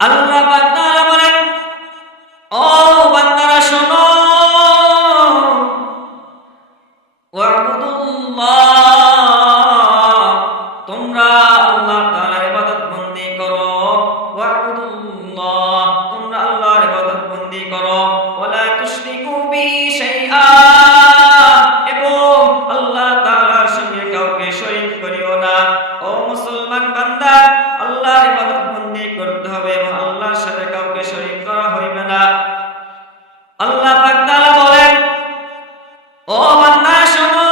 আল্লাহ পাক তাআলা বলেন, ও বান্দারা শোনো, ওয়া'বুদুল্লাহ, তোমরা আল্লাহ তাআলার ইবাদত বন্দি করো। ওয়া'বুদুল্লাহ, তোমরা আল্লাহর ইবাদত বন্দি করো। ওয়ালা তুশরিকু বিহি শাইআ, এবং আল্লাহ তাআলার সঙ্গে কাউকে শরীক করিও না। ও মুসলমান বান্দা, আল্লাহর ইবাদত বন্দি করতে হবে এবং আল্লাহর সাথে কাউকে শরীক করা হইবে না। আল্লাহ পাক তাআলা বলেন, ও বান্দা শোনো,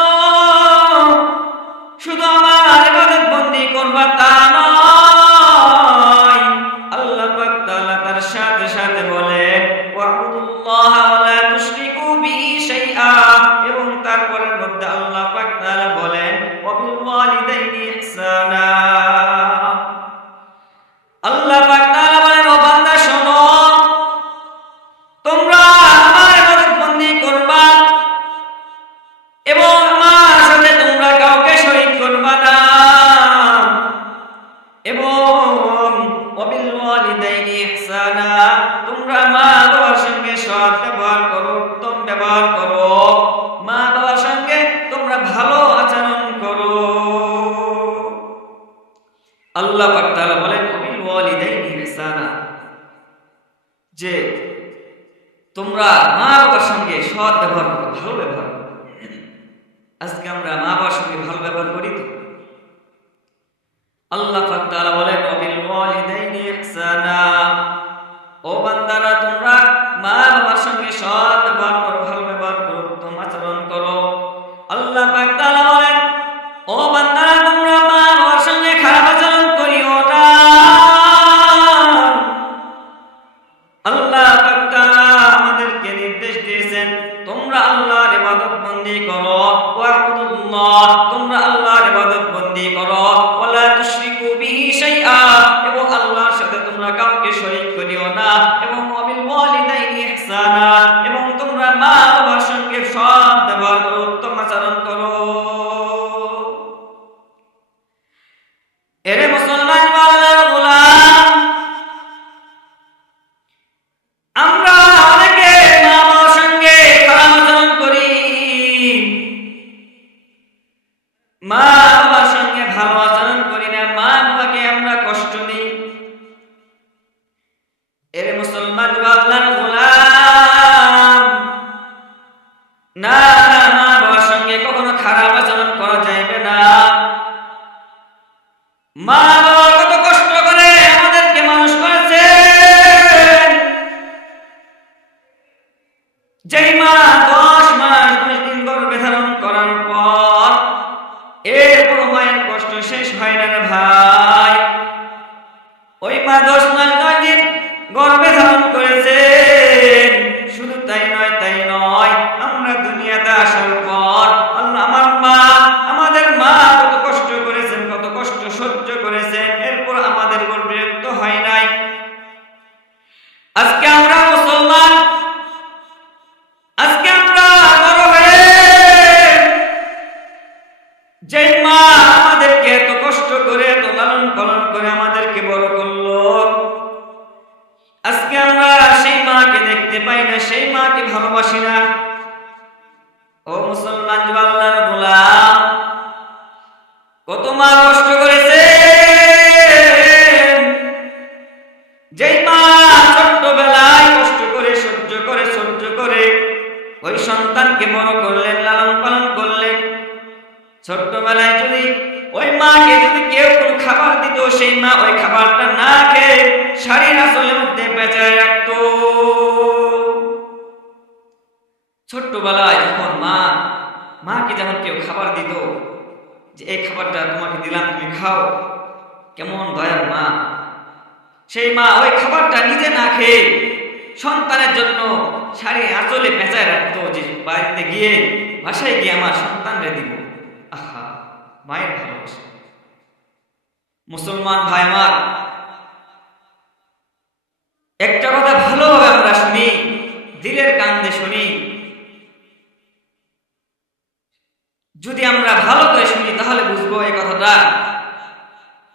শুধু আমার ইবাদত বন্দি করবা তা নয়, আল্লাহ পাক তাআলা তার সাথে সাথে বলেন ওয়া'বুদুল্লাহ ওয়া লা তুশরিকু বিহি শাইআ, এবং তারপরের মধ্যে আল্লাহ পাক তাআলা বলেন ওয়াবিল ওয়ালিদাইনি ইহসানা। আল্লাহ পাক তাআলা বলেন, ও বান্দা শোনো, তোমরা আমার ইবাদত বন্দি করবা এবং আমার সাথে তোমরা কাউকে শরীক করবা না, এবং ওয়াবিল ওয়ালিদাইনি ইহসানা, তোমরা মা বাবার সঙ্গে সৎ ব্যবহার করো, উত্তম ব্যবহার করো, মা বাবার সঙ্গে তোমরা ভালো আচরণ করো। আল্লাহ পাক তাআলা বলেন ওয়াবিল ওয়ালিদাইনি ইহসানা, যে তোমরা মা বাবার সঙ্গে সৎ ব্যবহার করো, ভালো ব্যবহার করো। আজকে আমরা মা বাবার সঙ্গে ভালো ব্যবহার করি তো? আল্লাহ পাক তাআলা বলেন ওয়াবিল ওয়ালিদাইনি ইহসানা, ও বান্দারা তোমরা মা বাবার সঙ্গে সৎ ব্যবহার করো, ভালো ব্যবহার করো, উত্তম আচরণ করো। আল্লাহ পাক তাআলা বলেন, ও বান্দারা তোমরা মা বাবার সঙ্গে খারাপ আচরণ করিও না। আল্লাহ পাক তাআলা আমাদেরকে নির্দেশ দিয়েছেন তোমরা আল্লাহর ইবাদত বন্দি করো। ওয়া'বুদুল্লাহ, তোমরা আল্লাহর ইবাদত বন্দি করো। ওয়ালা তুশরিকু বিহি শাইআ, এবং আল্লাহর সাথে তোমরা কাউকে শরীক করিও না। এবং ওয়াবিল ওয়ালিদাইনি ইহসানা, এবং তোমরা মা বাবার সঙ্গে সৎ ব্যবহার করো, উত্তম আচরণ করো। এরে মুসলমান আল্লাহর গোলাম, আমরা অনেকে মা বাবার সঙ্গে খারাপ আচরণ করি, মা বাবার সঙ্গে ভালো আচরণ করি না, মা বাবাকে আমরা কষ্ট দিই। এরে মুসলমান আল্লাহর গোলাম, না না, মা বাবার সঙ্গে কখনো খারাপ আচরণ করা যাবে না। মা বাবা কত কষ্ট করে আমাদেরকে মানুষ করেছে, যেই মা 10 মাস 10 দিন গর্ভে ধারণ করার পর এরপর মায়ের কষ্ট শেষ হয় না রে ভাই। ওই মা 10 মাস 9 দিন গর্ভে ধারণ করেছে, শুধু তাই নয়, আমরা দুনিয়াতে আসার পর আল্লাহ আমাদের মা কত কষ্ট করেছেন, কত কষ্ট সহ্য করেছেন, এরপর আমাদের উপর বিরক্ত হয় নাই। আজকে আমরা মুসলমান, আজকে আমরা বড় হয়ে যে মা আমাদেরকে এত কষ্ট করে, এত লালন পালন করে আমাদেরকে বড় করলো, আজকে আমরা সেই মাকে দেখতে পাই না, সেই মাকে ভালোবাসি না। ও মুসলমান আল্লাহর গোলাম, কত মা কষ্ট করেছে, যেই মা ছোট্টবেলায় কষ্ট করে সহ্য করে ওই সন্তানকে বড় করলেন, লালন পালন করলেন। ছোট্টবেলায় যদি ওই মাকে যদি কেউ কোনো খাবার দিত, সেই মা ওই খাবারটা না খেয়ে শাড়ির আঁচলের মধ্যে পেঁচায় রাখতো। ছোট্টবেলায় যখন মাকে যখন কেউ খাবার দিত, যে এই খাবারটা তোমাকে দিলাম, তুমি খাও, কেমন দয়ার মা, সেই মা ওই খাবারটা নিজে না খেয়ে সন্তানের জন্য শাড়ির আঁচলে পেঁচায় রাখতো, যে বাড়িতে গিয়ে, বাসায় গিয়ে আমার সন্তানরে দিব। আহা, মায়ের ভালোবাসা। মুসলমান ভাই আমার, একটা কথা ভালোভাবে আমরা শুনি, দিলের কান্দে শুনি। যদি আমরা ভালো করে শুনি তাহলে বুঝবো এই কথাটা।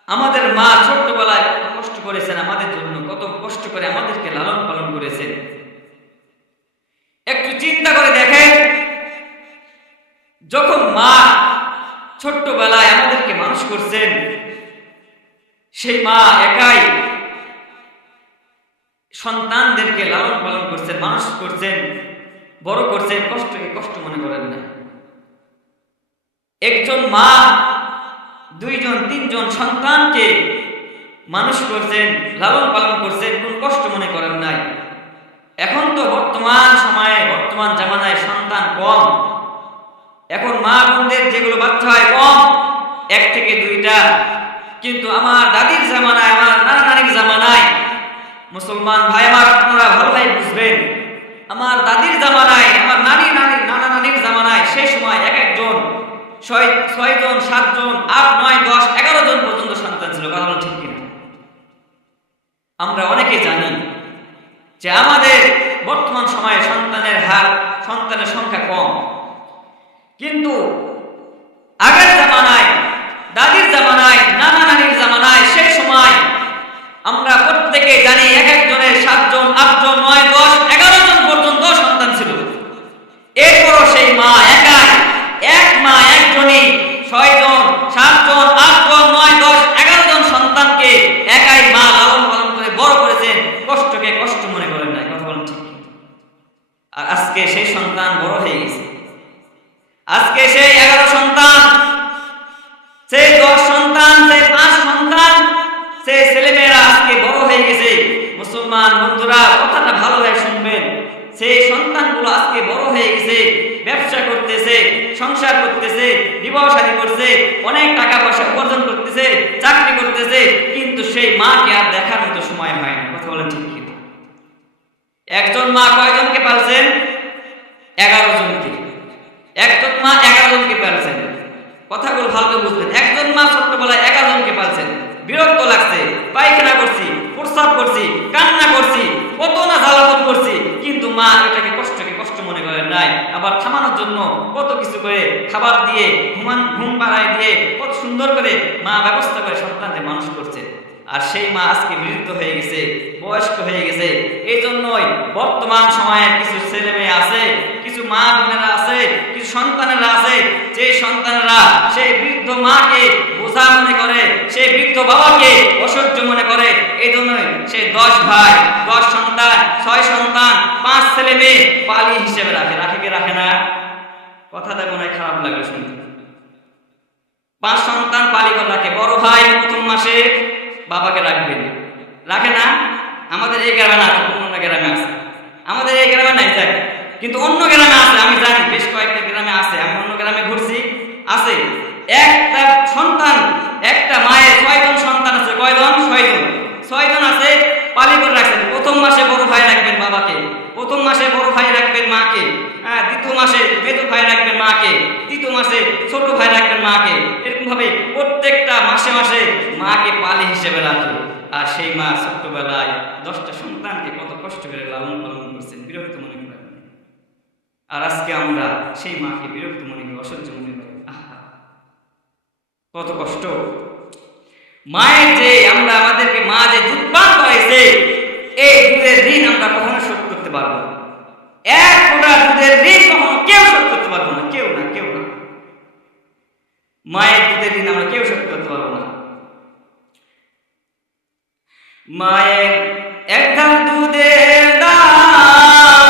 আমাদের মা ছোট্টবেলায় কত কষ্ট করেছেন আমাদের জন্য, কত কত কষ্ট করে আমাদেরকে লালন পালন করেছেন। একটু চিন্তা করে দেখেন, যখন মা ছোট্টবেলায় আমাদেরকে মানুষ করছেন, সেই মা একাই সন্তানদেরকে লালন পালন করছেন, মানুষ করছেন, বড় করছেন, কষ্টকে কষ্ট মনে করেন না। একজন মা 2 জন 3 জন সন্তানকে মানুষ করছেন, লালন পালন করছেন, কোন কষ্ট মনে করেন নাই। এখন তো বর্তমান সময়ে, বর্তমান জামানায় সন্তান কম। এখন মা বোনদের যেগুলো বাচ্চা হয় কম, 1 থেকে 2টা। কিন্তু আমার দাদির জামানায়, আমার নানা নানির জামানায়, মুসলমান ভাই আমার, আপনারা ভালোভাবে বুঝবেন, আমার দাদির জামানায়, আমার নানা নানির জামানায়, সেই সময় এক একজন 6 জন 7 জন 8 9 10 11 জন পর্যন্ত সন্তান ছিল। কথা বলেন ঠিক কিনা? আমরা অনেকে জানি যে আমাদের বর্তমান সময়ে সন্তানের হার, সন্তানের সংখ্যা কম। কিন্তু আগের জামানায়, দাদির জামানায়, নানা নানির জামানায়, সেই সময় আমরা প্রত্যেকে জানি এক একজনের 7 জন 8 জন 9 10 11 জন পর্যন্ত সন্তান ছিল। এরপরও সেই মা একাই, এক মা একজনই 6 জন 7 জন 8 জন 9 10 11 জন সন্তানকে একাই মা লালন পালন করে বড় করেছেন, কষ্টকে কষ্ট মনে করেন নাই। কথা বলেন ঠিক? আর আজকে সেই সন্তান বড় হয়ে গেছে। আজকে সেই 11 সন্তান, সেই 10 সন্তান, সেই 5 সন্তান, সেই ছেলেমেয়েরা আজকে বড় হয়ে গেছে। মুসলমান বন্ধুরা, কথাটা ভালোভাবে শুনবেন। সেই সন্তানগুলো আজকে বড় হয়ে গেছে, ব্যবসা করতেছে, সংসার করতেছে, বিবাহ শাদী করছে, অনেক টাকা পয়সা উপার্জন করতেছে, চাকরি করতেছে, কিন্তু সেই মাকে আর দেখার মতো সময় হয় না। কথা বলেন ঠিক কিনা? একজন মা কয়জনকে পালছেন? 11 জনকে। একজন মা 11 জনকে পালছেন। কথাগুলো ভালো করে বুঝবেন। একজন মা ছোট্টবেলায় 11 জনকে পালছেন। বিরক্ত লাগছে, পায়খানা করছি, প্রস্রাব করছি, কান্না করছি, কত না জ্বালাতন করছি, কিন্তু মা এটাকে কষ্টকে কষ্ট মনে করেন নাই। আবার থামানোর জন্য কত কিছু করে, খাবার দিয়ে, ঘুম পাড়ায় দিয়ে, কত সুন্দর করে মা ব্যবস্থা করে সন্তানদের মানুষ করছে। আর সেই মা আজকে মৃত হয়ে গেছে, বয়স্ক হয়ে গেছে। এই জন্যই বর্তমান সময়ে কিছু ছেলে মেয়ে আছে, কিছু মা বোনেরা আছে, কিছু সন্তানেরা আছে, যে সন্তানেরা সেই বৃদ্ধ মাকে বোঝা মনে করে, সেই বৃদ্ধ বাবাকে অসহ্য মনে করে। এই জন্যই সে 10 ভাই, 10 সন্তান, 6 সন্তান, 5 ছেলে মেয়ে পালি হিসেবে রাখে। রাখে কি রাখে না? কথাটা মনে হয় খারাপ লাগে শুনতে। 5 সন্তান পালি করে রাখে। বড় ভাই প্রথম মাসে বাবাকে রাখবেন, রাখে না? আমাদের এই গ্রামে না, অন্য গ্রামে আছে। আমাদের এই গ্রামে নাই থাকে, কিন্তু অন্য গ্রামে আছে। আমি জানি বেশ কয়েকটা গ্রামে আছে, আমি অন্য গ্রামে ঘুরছি, আছে। একটা সন্তান, একটা মায়ের 6 জন সন্তান আছে। কয়জন? 6 জন। 6 জন আছে, পালি করে রাখছেন। প্রথম মাসে বড় ভাই রাখবেন বাবাকে, প্রথম মাসে বড় ভাই রাখবেন মাকে, দ্বিতীয় মাসে মেজো ভাই রাখবেন মাকে, তৃতীয় মাসে ছোট ভাই রাখবেন মাকে। এরকম ভাবে প্রত্যেকটা মাসে মাসে মাকে পালি হিসেবে রাখে। আর সেই মা ছোট্টবেলায় 10টা সন্তানকে কত কষ্ট করে লালন পালন করছেন, বিরক্ত মনে করেন। আর আজকে আমরা সেই মাকে বিরক্ত মনে করি, অসহ্য মনে করি। আহা, কত কষ্ট! মায়ের যে আমরা, আমাদেরকে মা যে দুধ পান করাইছে, এই দুধের ঋণ আমরা কখনো শোধ করতে পারবো না। 1 ফোঁটা দুধের ঋণ কখনো কেউ শোধ করতে পারবো না, কেউ না, কেউ না। মায়ের দুধের ঋণ আমরা কেউ শোধ করতে পারবো না। মায়ের 1 ঢাল দুধের দাম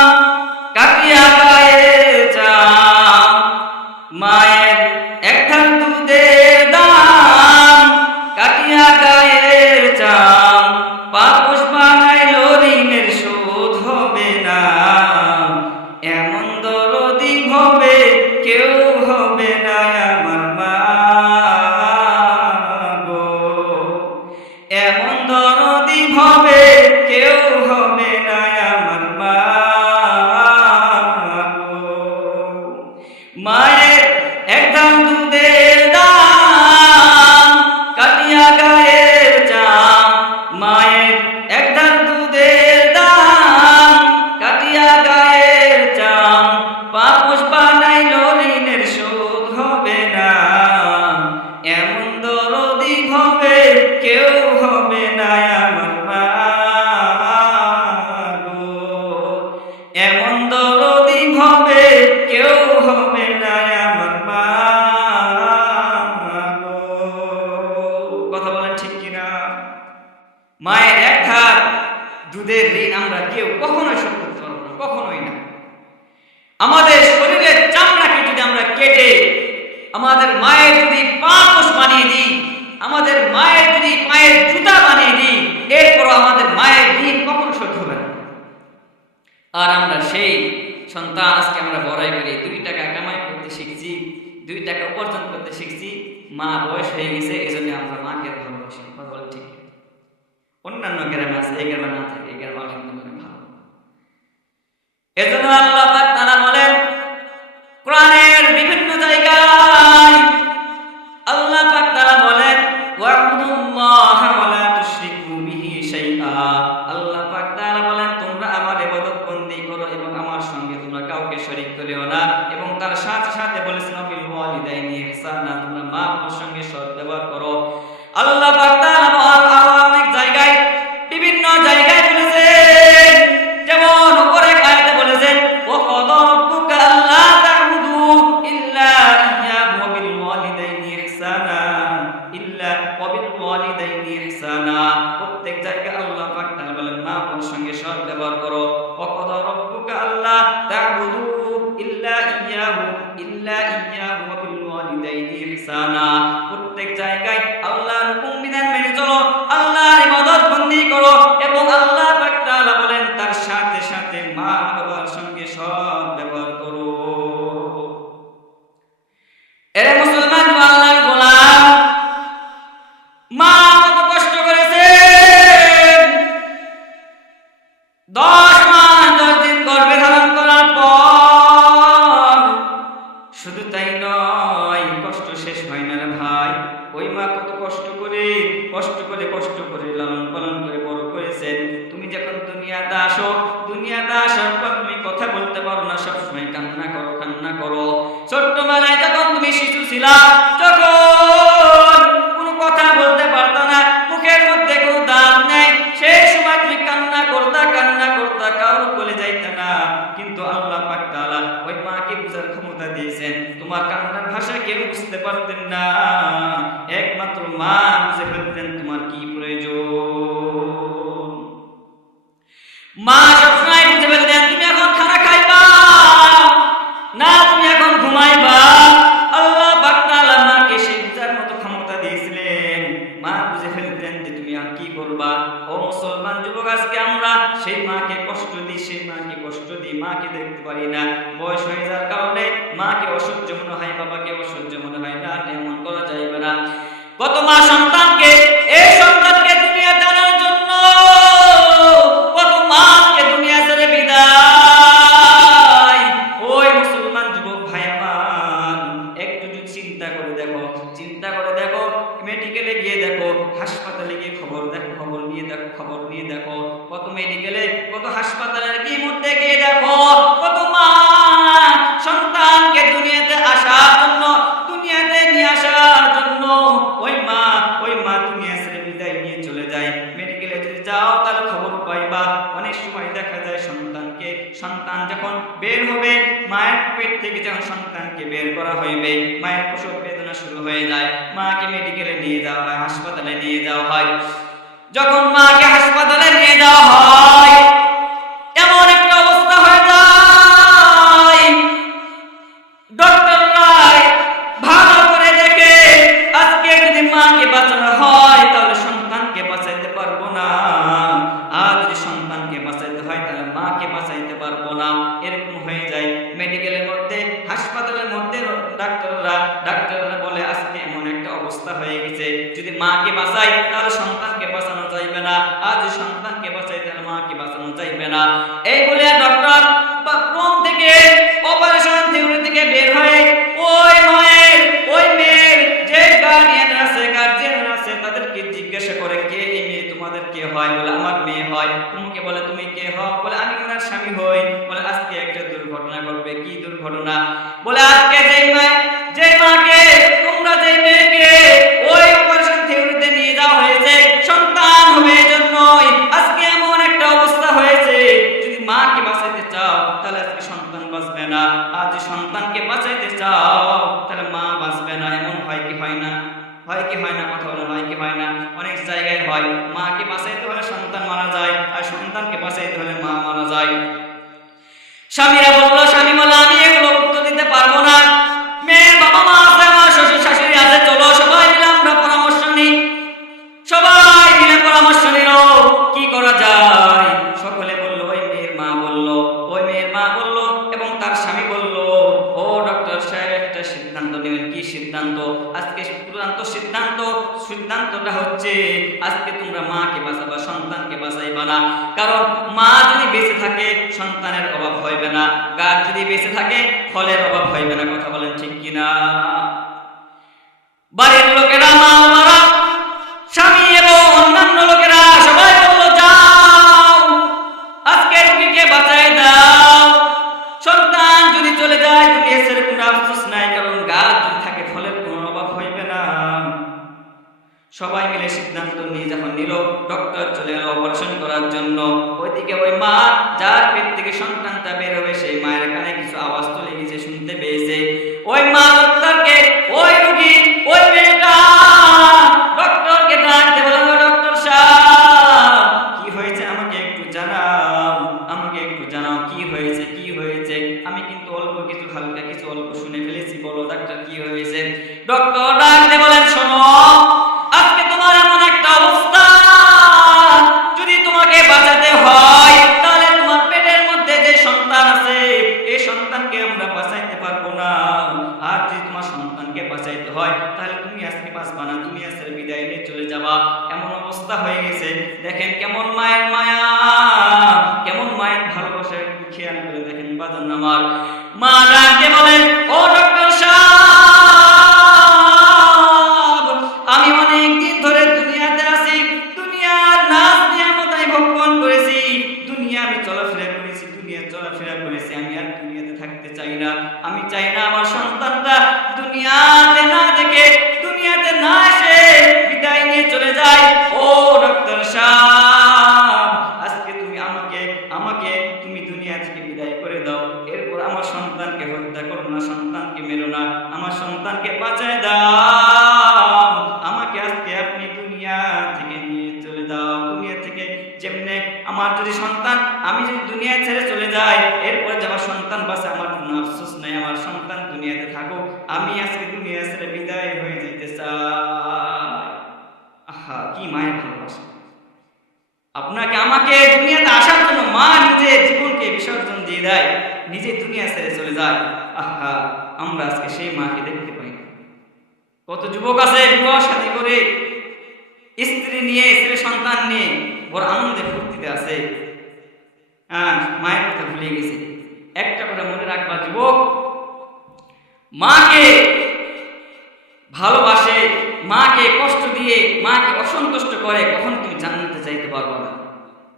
কাটিয়া গায়ে চাম, মায়ের 1 ঢাল দুধের দাম কাটিয়া গায়ে চাম, পাপোশ বানাইলো ঋণের শোধ হবে না, এমন দরদি হবে কেউ হবে না আমার মা গো, এমন দরদি হবে কেউ এক ধার দুধের ঋণ আমরা কেউ কখনোই শোধ করতে পারবো না, কখনোই না। আমাদের শরীরের চামড়াকে যদি আমরা কেটে আমাদের মায়ের যদি পা পোষ বানিয়ে দিই, আমাদের মায়ের যদি পায়ের জুতা বানিয়ে দিই, এরপর আমাদের মায়ের ঋণ কখনো শোধ হবে না। আর আমরা সেই সন্তান আজকে আমরা বড়াই করি, 2 টাকা কামাই করতে শিখছি, 2 টাকা উপার্জন করতে শিখছি, মা বয়স হয়ে গেছে, এই জন্য আমরা মাকে ভালোবাসি। বলে ঠিক, অন্যান্য গ্রামে আছে, এই গ্রামে না থাকে, এই গ্রামে আলহামদুলিল্লাহ ভালো। এজন্য আল্লাহ পাক তাআলা বলেন কোরআনের বিভিন্ন জায়গায়, আল্লাহ পাক তাআলা বলেন ওয়া'বুদুল্লাহা ওয়া লা তুশরিকু বিহি শাইআ। আল্লাহ পাক তাআলা বলেন তোমরা আমার ইবাদত বন্দেগী করো এবং আমার সঙ্গে তোমরা কাউকে শরীক করিও না। এবং তার সাথে সাথে বলেছেন বিল ওয়ালিদাইনি ইহসানা, তোমরা মা বাবার সঙ্গে সৎ ব্যবহার করো। আল্লাহ পাক তাআলা আরো অনেক জায়গায় বিভিন্ন জায়গায় বলেছেন, যেমন উপরে আয়াতে বলেছেন ওয়া ক্বাদা রাব্বুকা আল্লা তা'বুদু ইল্লা ইয়্যাহু ওয়া বিল ওয়ালিদাইনি ইহসানা ইল্লা ওয়া বিল ওয়ালিদাইনি ইহসানা। প্রত্যেক জায়গায় আল্লাহ পাক তাআলা বলেন মা বাবার সঙ্গে সৎ ব্যবহার করো। ওয়া ক্বাদা রাব্বুকা আল্লা তা'বুদু ইল্লা ইয়্যাহু ওয়া বিল ওয়ালিদাইনি ইহসানা। প্রত্যেক জায়গায় আল্লাহর হুকুম বিধান মেনে চলো, আল্লাহর ইবাদত বন্দেগী করো এবং আল্লাহ পাক তাআলা বলেন তার সাথে সাথে মা বাবার সঙ্গে সৎ ব্যবহার করো। এরে মুসলমান আল্লাহর গোলাম, মা কত কষ্ট করেছে, 10 মাস 10 দিন গর্ভে ধারণ করার পর। শুধু তাই নয়, কষ্ট শেষ হয় না রে ভাই। ওই মা কত কষ্ট করে লালন পালন করে বড় করেছেন। তুমি যখন দুনিয়াতে আসার পর তুমি কথা বলতে পারো না, সবসময় কান্না করো। ছোট্টবেলায় যখন তুমি শিশু ছিলা, যখন কোনো কথা বলতে পারতা না, মুখের মধ্যে কোনো দাঁত নেই, সেই সময় তুমি কান্না করতা, কারোর বলে যাইতা না। কিন্তু আল্লাহ পাক তাআলা ওই মাকে বুঝার ক্ষমতা দিয়েছেন। তোমার কান্নার ভাষা কেউ বুঝতে পারতেন না, একমাত্র মা বুঝে ফেলতেন তোমার কি প্রয়োজন। মা সবসময় বুঝে ফেলতেন তুমি এখন খানা খাইবা না, তুমি এখন ঘুমাইবা। আল্লাহ পাক তাআলা মাকে সেই বুঝার মতো ক্ষমতা দিয়েছিলেন। মা বুঝে ফেলতেন যে তুমি আর কি করবা। ও মুসলমান যুবক, আজকে আমরা সেই মাকে কষ্ট দিই, মাকে দেখতে পারি না। বয়স হয়ে যাওয়ার কারণে মাকে অসহ্য মনে হয়, বাবাকে অসহ্য মনে হয় না। এমন করা যাবে না। কত মা সন্তানকে দুনিয়াতে আনার জন্য কত মাকে দুনিয়া ছেড়ে বিদায়। ওই মুসলমান যুবক ভাই আমার, একটু যদি চিন্তা করে দেখো, মেডিকেলে গিয়ে দেখো, হাসপাতালে গিয়ে খবর নিয়ে দেখো, কত মেডিকেলে, কত হাসপাতালের কি মধ্যে গিয়ে দেখো, কত মা সন্তানকে দুনিয়াতে নিয়ে আসার জন্য ওই মা দুনিয়া ছেড়ে বিদায় নিয়ে চলে যায়। মেডিকেলে যদি যাও তাহলে খবর পাইবা, অনেক সময় দেখা যায় সন্তান যখন বের হবে, মায়ের পেট থেকে যখন সন্তানকে বের করা হইবে, মায়ের প্রসব বেদনা শুরু হয়ে যায়। মাকে মেডিকেলে নিয়ে যাওয়া হয়, হাসপাতালে নিয়ে যাওয়া হয়। যখন মাকে হাসপাতালে নিয়ে যাওয়া হয়, এমন একটা অবস্থা হয়ে যায়, ডক্টররা ভালো করে দেখে আজকে যদি মাকে বাঁচানো হয় তাহলে সন্তানকে বাঁচাইতে পারবো না, আর যদি সন্তানকে বাঁচাইতে হয় তাহলে মাকে বাঁচাইতে পারবো না। এরকম হয়ে যায় মেডিকেলের মধ্যে, হাসপাতালের মধ্যে। ডাক্তাররা বলে আজকে এমন একটা অবস্থা হয়ে গেছে, যদি মাকে বাঁচাই তাহলে সন্তানকে বাঁচানো যাইবে না, আর যদি সন্তানকে বাঁচাই তাহলে মাকে বাঁচানো যাইবে না। এই বলে ডক্টর রুম থেকে, অপারেশন থিয়েটার থেকে বের হয়ে ওই মেয়ের যে গার্জিয়ান আছে তাদেরকে জিজ্ঞাসা করে, কে এই মেয়ে তোমাদের কে হয়? বলে আমার মেয়ে হয়। তোমাকে বলে তুমি কে হও? বলে আমি ওনার স্বামী হই। বলে আজকে একটা দুর্ঘটনা ঘটবে। কি দুর্ঘটনা? বলে আজকে যে মাকে তোমরা যে মেয়েকে ওই অপারেশন থিয়েটারে নিয়ে যাওয়া হয়েছে, সন্তান হবে এজন্যই আজকে এমন একটা অবস্থা হয়েছে। যদি মাকে বাঁচাইতে চাও তাহলে আজকে সন্তান বাঁচবে না, আর যদি সন্তানকে বাঁচাইতে চাও তাহলে মা বাঁচবে না। এমন হয় কি হয় না? কথা বলে হয় কি হয় না? অনেক জায়গায় হয়, মাকে বাঁচাইতে হলে সন্তান কারণ মা যদি বেঁচে থাকে সন্তানের অভাব হইবে না, গাছ যদি বেঁচে থাকে ফলের অভাব হইবে না। কথা বলেন ঠিক কিনা? বাড়ির লোকেরা, মা বাবারা, স্বামী এবং অন্যান্য লোকেরা সবাই বলল, যাও আজকে রোগীকে বাঁচাই দাও। সন্তান যদি চলে যায় দুনিয়া ছেড়ে কোনো আফসোস নাই, কারণ গাছ যদি থাকে ফলের কোনো অভাব হইবে না। সবাই মিলে সিদ্ধান্ত নিয়ে যখন নিল, ডক্টর চলে গেল অপারেশন করার জন্য। ওইদিকে ওই মা যার পেট থেকে সন্তানটা বের হবে, সেই মায়ের কানে কিছু আওয়াজ চলে গেছে, শুনতে পেয়েছে। ওই মা ডক্টরকে, ওই রোগী, ওই মেয়েটা ডক্টরকে ডাকতে বলল, ডক্টর সাহেব কি হয়েছে আমাকে একটু জানাও, আমাকে একটু জানাও কি হয়েছে, কি হয়েছে। আমি কিন্তু অল্প কিছু, হালকা কিছু অল্প শুনে ফেলেছি, বলো ডাক্তার কি হয়েছে। ডক্টর ডাকতে বলেন, শোনো আজকে তোমার এমন একটা অবস্থা, যদি তোমাকে বাঁচাতে হয় তাহলে তোমার পেটের মধ্যে যে সন্তান আছে এই সন্তানকে আমরা বাঁচাইতে পারবো না। আর যদি তোমার সন্তানকে বাঁচাইতে হয় তাহলে তুমি আজকে বাঁচবা না, তুমি আজকে বিদায় নিয়ে চলে যাবা। এমন অবস্থা হয়ে গেছে। দেখেন কেমন মায়ের মায়া, কেমন মায়ের ভালোবাসা, একটু খেয়াল করে দেখেন বাজান আমার। মা ডাকতে বলেন, ও ডক্টর সাহেব, আমি অনেক দিন ধরে দুনিয়াতে আছি, দুনিয়ার নাজ নিয়ামত আমি ভক্ষণ করেছি, দুনিয়া আমি চলাফেরা করেছি, দুনিয়া চলাফেরা করেছি, আমি আর দুনিয়াতে থাকতে চাই না। আমি চাই না আমার সন্তানটা দুনিয়াতে না দেখে, দুনিয়াতে না এসে বিদায় নিয়ে চলে যায়। ও ডক্টর সাহেব, আজকে তুমি আমাকে আমাকে তুমি দুনিয়া থেকে বিদায় করে দাও, এরপর আমার সন্তানকে হত্যা করো না, সন্তানকে মেরো না, আমার সন্তানকে বাঁচায় দাও, আমাকে আজকে আপনি দুনিয়া থেকে নিয়ে চলে দাও। দুনিয়া থেকে যেমনে আমার যদি সন্তান, আমি যদি দুনিয়া ছেড়ে চলে যাই, এরপর যে আমার সন্তান বাঁচে, আমার কোনো আফসোস নাই, আমার সন্তান দুনিয়াতে থাকুক, আমি আজকে দুনিয়া ছেড়ে বিদায় হয়ে যেতে চাই। আহা, কি মায়ের ভালোবাসা! আপনাকে আমাকে দুনিয়াতে আসার জন্য মা নিজের জীবনকে বিসর্জন দিয়ে দেয়, নিজে দুনিয়া ছেড়ে চলে যায়। আহা, আমরা আজকে সেই মাকে দেখতে পাই না। কত যুবক আছে বিবাহ শাদী করে স্ত্রী নিয়ে, ছেলে সন্তান নিয়ে বড় আনন্দে ফুর্তিতে আছে, মায়ের কথা ভুলে গেছে। একটা কথা মনে রাখবা যুবক, মাকে ভালোবাসে, মাকে কষ্ট দিয়ে, মাকে অসন্তুষ্ট করে, কখন তুমি জান্নাতে যাইতে পারবে না।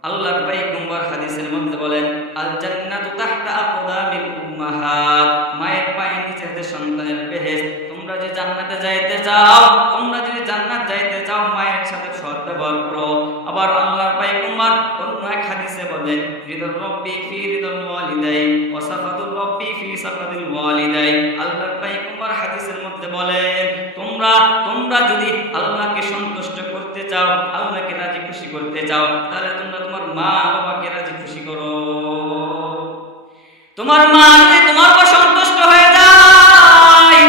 আল্লাহর পয়গম্বর হাদিসের মধ্যে বলেন, আল জান্নাতু তাহতা আকদামিল উম্মাহাত, মায়ের পায়ের নিচে আছে সন্তানের বেহেশত। তোমরা যে জান্নাতে যাইতে চাও, তোমরা যদি জান্নাত যাইতে চাও, মায়ের সাথে সৎ ব্যবহার করো। আবার আল্লাহর পয়গম্বর অন্য এক হাদিসে বলেন, রিদুর রাব্বি ফি রিদুল ওয়ালিদাই ওয়া সাখাতুর রাব্বি ফি সাখাতিল ওয়ালিদাই। আল্লাহর পয়গম্বর হাদিসের মধ্যে বলেন, তোমরা যদি আল্লাহকে সন্তুষ্ট করতে চাও, আল্লাহকে রাজি খুশি করতে চাও, তাহলে তোমরা তোমার মা বাবাকে রাজি খুশি করো। তোমার মা যদি তোমার উপর সন্তুষ্ট হয়ে যায়,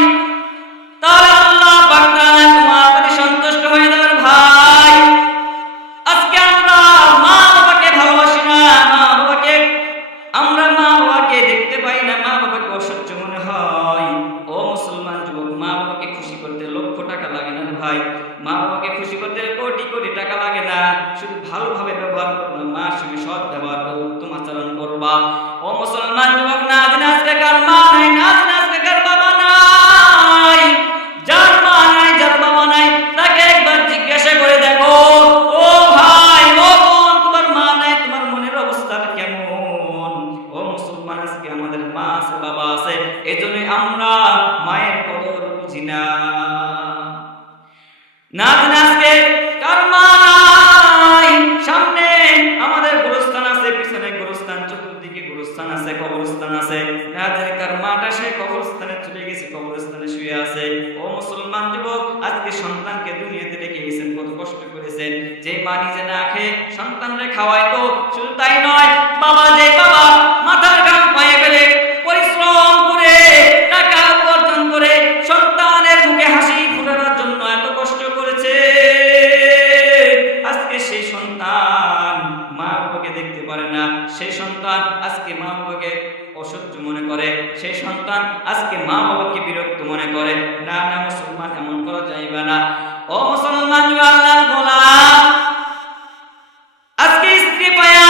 তাহলে আল্লাহ পাক তাআলা তোমার প্রতি সন্তুষ্ট হয়ে যাবেন। ভাই, আজকে আমরা মা বাবাকে ভালোবাসি না, আমরা মা বাবাকে দেখতে পাই না, মা বাবাকে অসহ্য মনে হয়। ও মুসলমান যুবক, মা বাবাকে খুশি করতে লক্ষ টাকা লাগে না ভাই, মা বাবাকে খুশি করতে কোটি কোটি টাকা লাগে না। শুধু ভালোভাবে ব্যবহার করবা, মার সঙ্গে সৎ ব্যবহার করো, উত্তম আচরণ করবা। ও মুসলমান যুবক, না জানে আজকে কার মা নাই, না জানে আজকে কার বাবা নাই। যার মা নাই, যার বাবা নাই, তাকে একবার জিজ্ঞাসা করে দেখো, ও ভাই, ও বোন, তোমার মা নাই, তোমার মনের অবস্থা কেমন? ও মুসলমান, আজকে আমাদের মা আছে, বাবা আছে, এজন্যই আমরা মায়ের কদর বুঝি না। না জানে আজকে কার মা নাই, সামনে আমাদের গোরস্থান আছে, পিছনে গোরস্থান, চতুর্দিকে গোরস্থান আছে, কবরস্থান আছে, না জানে কার মাটা সে কবরস্থানে চলে গেছে, কবরস্থানে শুয়ে আছে। ও মুসলমান যুবক, আজকে সন্তানকে দুনিয়াতে রেখে গেছেন, কত কষ্ট করেছেন। যে মা নিজে না খেয়ে সন্তানরে খাওয়াইতো, শুধু তাই নয়, বাবা যে বাবা মাথার ঘাম পায়ে ফেলে পরিশ্রম করে টাকা উপার্জন করে সন্তানের মুখে হাসি ফোটানোর জন্য এত কষ্ট করেছে, আজকে সেই সন্তান মা বাবাকে দেখতে পারে না, সেই সন্তান আজকে মা বাবাকে অসহ্য মনে করে, সেই সন্তান আজকে মা বাবাকে বিরক্ত মনে করে। না না মুসলমান, এমন করা যাইবে না। ও মুসলমান, আল্লাহর গোলাম, আজকে স্ত্রী পায়া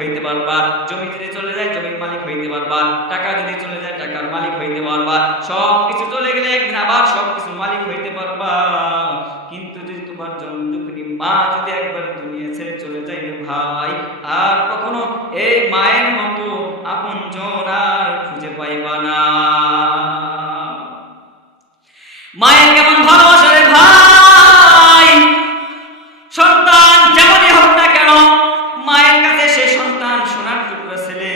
হইতে পারবা, জমি যদি চলে যায় জমির মালিক হইতে পারবা, টাকা যদি চলে যায় টাকার মালিক হইতে পারবা, সব কিছু চলে গেলে একদিন আবার সব কিছু মালিক হইতে পারবা। কিন্তু যদি তোমার জন্মদুঃখিনী মা যদি একবার দুনিয়া ছেড়ে চলে যায় ভাই, আর কখনো এই মায়ের মতো আপনজন আর খুঁজে পাইবা না। মায়ের কেমন ভালোবাসা রে ভাই, সন্তান যেমনই হোক না কেন মায়ের কাছে সে সন্তান সোনার টুকরা ছেলে।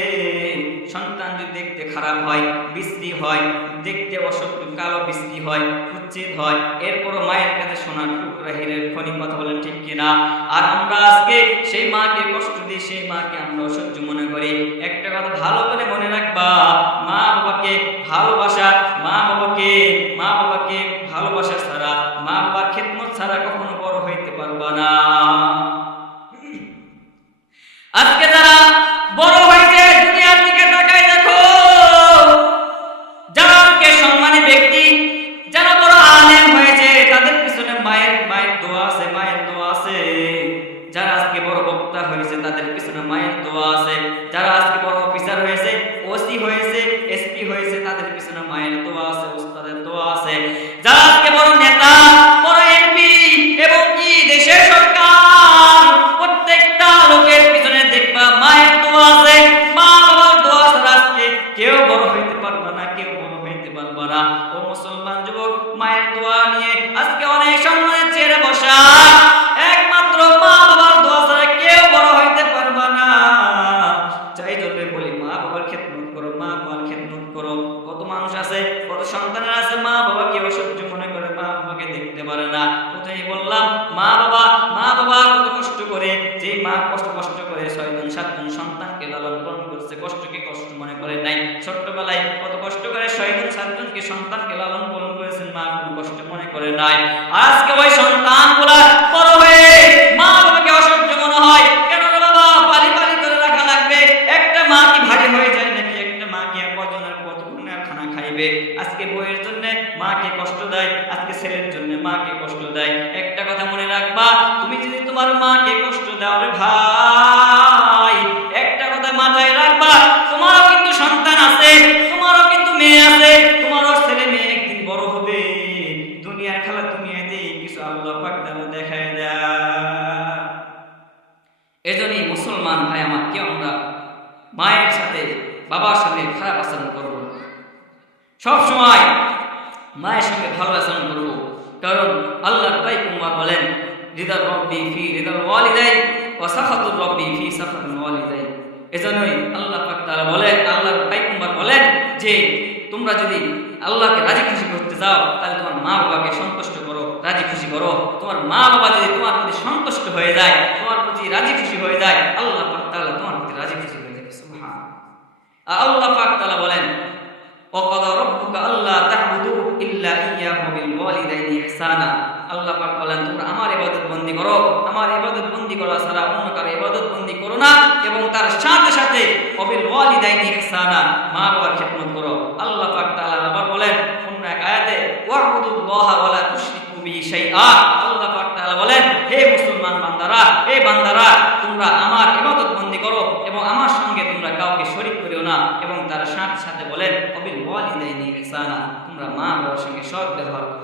সন্তান যদি দেখতে খারাপ হয়, বিশ্রী হয়, দেখতে অসভ্য কালো বিশ্রী হয়, কুচ্ছিত হয়, এরপরও মায়ের কাছে সোনার টুকরা হীরের খনি। কথা বলেন ঠিক কিনা? আর আমরা আজকে সেই মাকে কষ্ট দিই, সেই মাকে আমরা অসহ্য মনে করি। একটা কথা ভালো করে মনে রাখবা, মা বাবাকে ভালোবাসা, মা বাবাকে ভালোবাসা ছাড়া, মা বাবার খেদমত ছাড়া কখনো বড় হইতে পারবা না। আজকে যারা বড় হয়েছে দুনিয়ার দিকে তাকায় দেখো, যারা আজকে সম্মানী ব্যক্তি, যারা বড় আলেম হয়েছে তাদের পিছনে মায়ের দোয়া আছে, মায়ের দোয়া আছে। যারা আজকে বড় বক্তা হয়েছে তাদের পিছনে মায়ের দোয়া আছে। যারা আজকে বড় অফিসার হয়েছে, ওসি হয়েছে, এসপি হয়েছে, তাদের পিছনে মায়ের দোয়া আছে, ওস্তাদের দোয়া আছে। যারা আজকে বড় নেতা, বড় এমপি এবং কি দেশের সরকার, প্রত্যেকটা লোকের পিছনে দেখবা মায়ের দোয়া আছে, মা বাবার দোয়া ছাড়া আজকে কেউ বড় হইতে পারবে না, কেউ বড় হইতে পারবে না। ও মুসলমান যুবক, মায়ের দোয়া নিয়ে আজকে অনেক সম্মানের চেয়ারে বসা, একমাত্র মা বাবার দোয়া ছাড়া কেউ বড় হইতে পারবে না। চাই জন্য বলি মা বাবার খেদমত করো, মা বাবার খেদমত করো। কত মানুষ আছে, কত সন্তানের আছে মা বাবাকে অসহ্য মনে করে, মা বাবাকে দেখতে পারে না। কোথায় বললাম মা বাবা কত কষ্ট করে, যে মা কষ্ট করে 6 জন 7 জন সন্তানকে লালন পালন করছে, কষ্টকে কষ্ট মনে করে নাই। ছোট্টবেলায় কত কষ্ট করে 6 জন 7 জনকে সন্তানকে লালন পালন করেছেন, মা কোনো কষ্ট মনে করে নাই। আজকে ওই সন্তানগুলা বড় হয়ে মা বাবাকে অসহ্য মনে হয়। কেন রে বাবা, পালি করে রাখা লাগবে? একটা মা কি ভারী হয়ে যায় নাকি? একটা মা কি কজনের কতক্ষণের খানা খাইবে? আজকে বইয়ের জন্য মাকে কষ্ট দেয়, আজকে ছেলের জন্য মাকে কষ্ট দেয়। একটা কথা মনে রাখবা, তুমি যদি তোমার মাকে কষ্ট দাও রে ভাই, একটা কথা মাথায় রাখবা, তোমারও কিন্তু সন্তান আছে, তোমারও কিন্তু মেয়ে আছে, তোমারও ছেলে মেয়ে একদিন বড় হবে। দুনিয়ার খেলা দুনিয়াতে কিছু আল্লাহ পাক তাআলা দেখায় দেয়। এজন্যই মুসলমান ভাই আমার, কি আমরা মায়ের সাথে বাবার সাথে খারাপ আচরণ করবো? সব সময় মায়ের সঙ্গে ভালো আচরণ করবো। কারণ আল্লাহর পয়গম্বর বলেন, রিদার রব্বি ফি রিদাল ওয়ালিদাইন ওয়া সাখাতুর রব্বি ফি সাখাতুল ওয়ালিদাইন। এজন্যই আল্লাহ পাক তাআলা বলেন, আল্লাহর পয়গম্বর বলেন যে তোমরা যদি আল্লাহকে রাজি খুশি করতে চাও তাহলে তোমার মা বাবাকে সন্তুষ্ট করো, রাজি খুশি করো। তোমার মা বাবা যদি তোমার প্রতি সন্তুষ্ট হয়ে যায়, তোমার প্রতি রাজি খুশি হয়ে যায়, আল্লাহ পাক তাআলা তোমার প্রতি রাজি খুশি হয়ে যাবে। সুবহানাল্লাহ। আল্লাহ পাক তাআলা বলেন, ওয়াকাদা রাব্বুকা আল্লা তা'বুদু ইল্লা ইয়্যাহু বিল ওয়ালিদাইনি ইহসানা। আল্লাহ পাক বলেন, তোমরা আমার ইবাদত বন্দি করো, আমার ইবাদত বন্দি করা ছাড়া অন্য কারো ইবাদত বন্দি করো না, এবং তার সাথে সাথে বিল ওয়ালিদাইনি ইহসানা, মা বাবার খেদমত করো। আল্লাহ পাক তাআলা আবার বলেন অন্য এক আয়াতে, ওয়া'বুদুল্লাহা ওয়া লা তুশরিকু বিহি শাইআ। আল্লাহ পাক তাআলা বলেন, হে মুসলমান বান্দারা, হে বান্দারা, তোমরা আমার ইবাদত বন্দি করো এবং আমার সঙ্গে তোমরা কাউকে শরীক করিও না। এবং তার সাথে সাথে বলেন বিল ওয়ালিদাইনি ইহসানা, তোমরা মা বাবার সঙ্গে সৎ ব্যবহার করো।